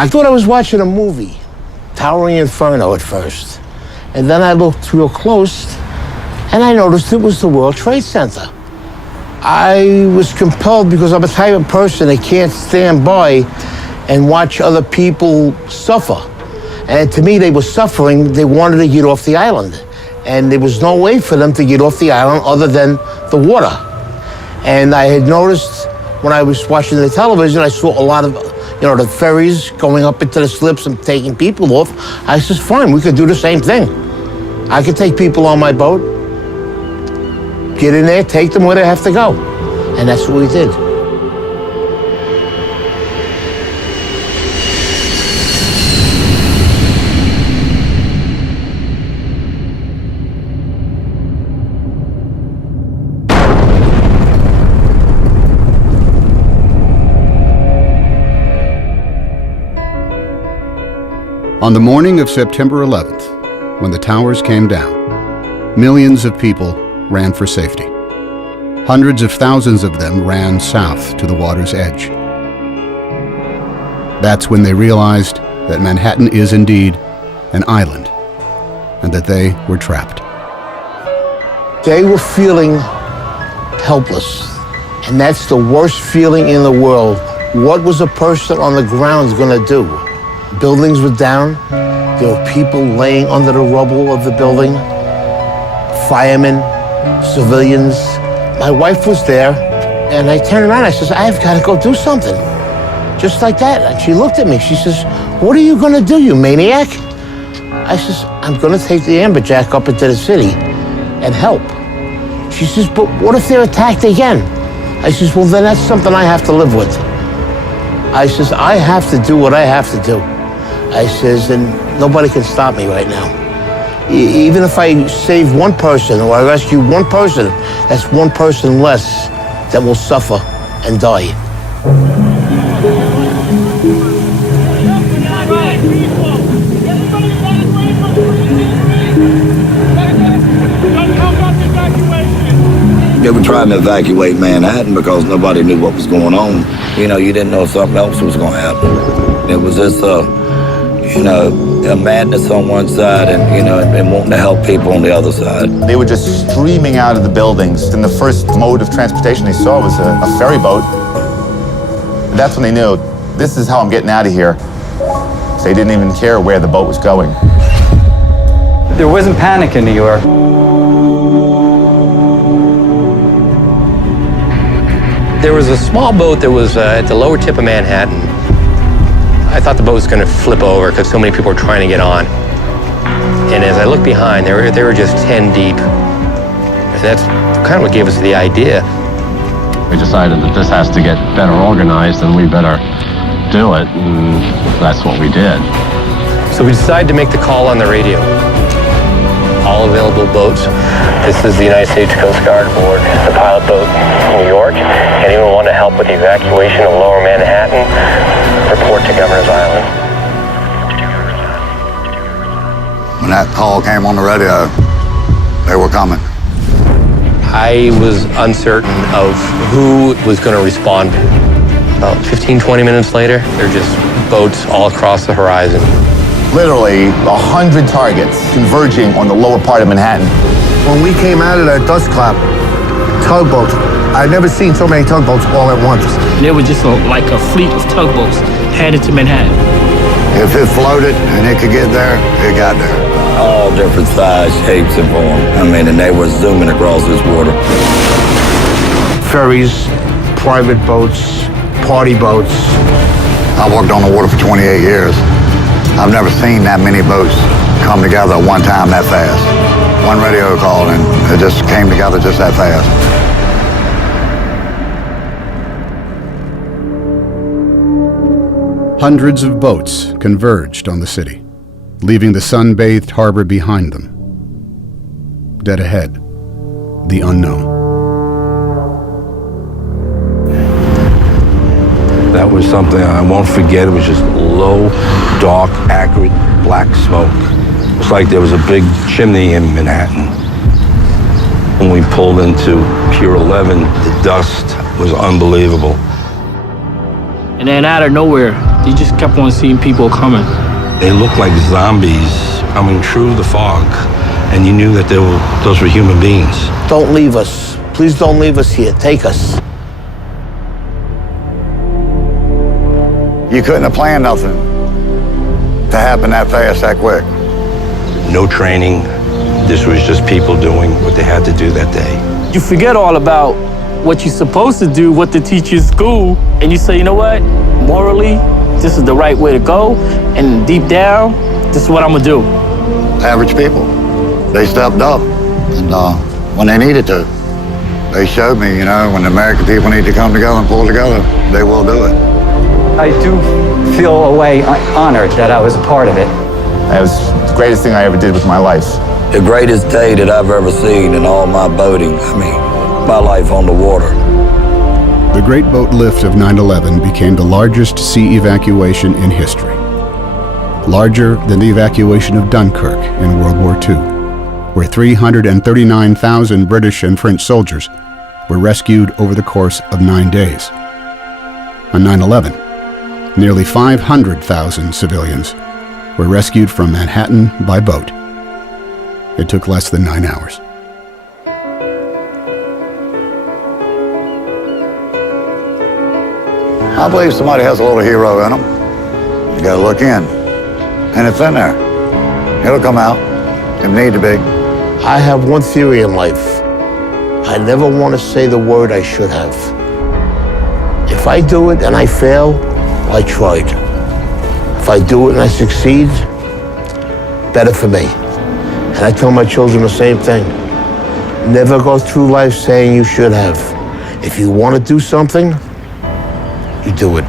I thought I was watching a movie, Towering Inferno at first. And then I looked real close, and I noticed it was the World Trade Center. I was compelled, because I'm a type of person that can't stand by and watch other people suffer. And to me, they were suffering. They wanted to get off the island. And there was no way for them to get off the island other than the water. And I had noticed when I was watching the television, I saw a lot of, the ferries going up into the slips and taking people off. I said, fine, we could do the same thing. I could take people on my boat, get in there, take them where they have to go. And that's what we did. On the morning of September 11th, when the towers came down, millions of people ran for safety. Hundreds of thousands of them ran south to the water's edge. That's when they realized that Manhattan is indeed an island, and that they were trapped. They were feeling helpless, and that's the worst feeling in the world. What was a person on the ground going to do? Buildings were down. There were people laying under the rubble of the building. Firemen, civilians. My wife was there, and I turned around. I says, I've got to go do something. Just like that. And she looked at me. She says, what are you going to do, you maniac? I says, I'm going to take the amberjack up into the city and help. She says, but what if they're attacked again? I says, well, then that's something I have to live with. I says, I have to do what I have to do. I says, and nobody can stop me right now. Even if I save one person or I rescue one person, that's one person less that will suffer and die. They were trying to evacuate Manhattan because nobody knew what was going on. You didn't know if something else was going to happen. It was just, a madness on one side and wanting to help people on the other side. They were just streaming out of the buildings. And the first mode of transportation they saw was a ferry boat. And that's when they knew, this is how I'm getting out of here. So they didn't even care where the boat was going. There wasn't panic in New York. There was a small boat that was at the lower tip of Manhattan. I thought the boat was going to flip over because so many people were trying to get on. And as I looked behind, they were just 10 deep. And that's kind of what gave us the idea. We decided that this has to get better organized and we better do it, and that's what we did. So we decided to make the call on the radio. All available boats. This is the United States Coast Guard aboard the pilot boat in New York. Anyone want to help with the evacuation of Lower Manhattan? Report to Governor's Island. When that call came on the radio, they were coming. I was uncertain of who was going to respond. About 15, 20 minutes later, there are just boats all across the horizon. Literally 100 targets converging on the lower part of Manhattan. When we came out of that dust cloud, tugboats, I've never seen so many tugboats all at once. There was just like a fleet of tugboats headed to Manhattan. If it floated and it could get there, it got there. All different size, shapes, and form. And they were zooming across this water. Ferries, private boats, party boats. I worked on the water for 28 years. I've never seen that many boats come together at one time that fast. One radio call and it just came together just that fast. Hundreds of boats converged on the city, leaving the sun-bathed harbor behind them. Dead ahead, the unknown. That was something I won't forget. It was just low, dark, acrid, black smoke. It's like there was a big chimney in Manhattan. When we pulled into Pier 11, the dust was unbelievable. And then out of nowhere, You just kept on seeing people coming. They looked like zombies coming through the fog, and you knew that those were human beings. Don't leave us. Please don't leave us here. Take us. You couldn't have planned nothing to happen that fast, that quick. No training. This was just people doing what they had to do that day. You forget all about what you're supposed to do, what they teach you in school, and you say, you know what? Morally, this is the right way to go, and deep down, this is what I'm gonna do. Average people, they stepped up, and when they needed to, they showed me, you know, when the American people need to come together and pull together, they will do it. I do feel a way honored that I was a part of it. That was the greatest thing I ever did with my life. The greatest day that I've ever seen in all my boating. I mean, my life on the water. The Great Boat Lift of 9/11 became the largest sea evacuation in history. Larger than the evacuation of Dunkirk in World War II, where 339,000 British and French soldiers were rescued over the course of 9 days. On 9/11, nearly 500,000 civilians were rescued from Manhattan by boat. It took less than 9 hours. I believe somebody has a little hero in them. You gotta look in, and it's in there. It'll come out, if need to be. I have one theory in life. I never want to say the word I should have. If I do it and I fail, well, I tried. If I do it and I succeed, better for me. And I tell my children the same thing. Never go through life saying you should have. If you want to do something, you do it.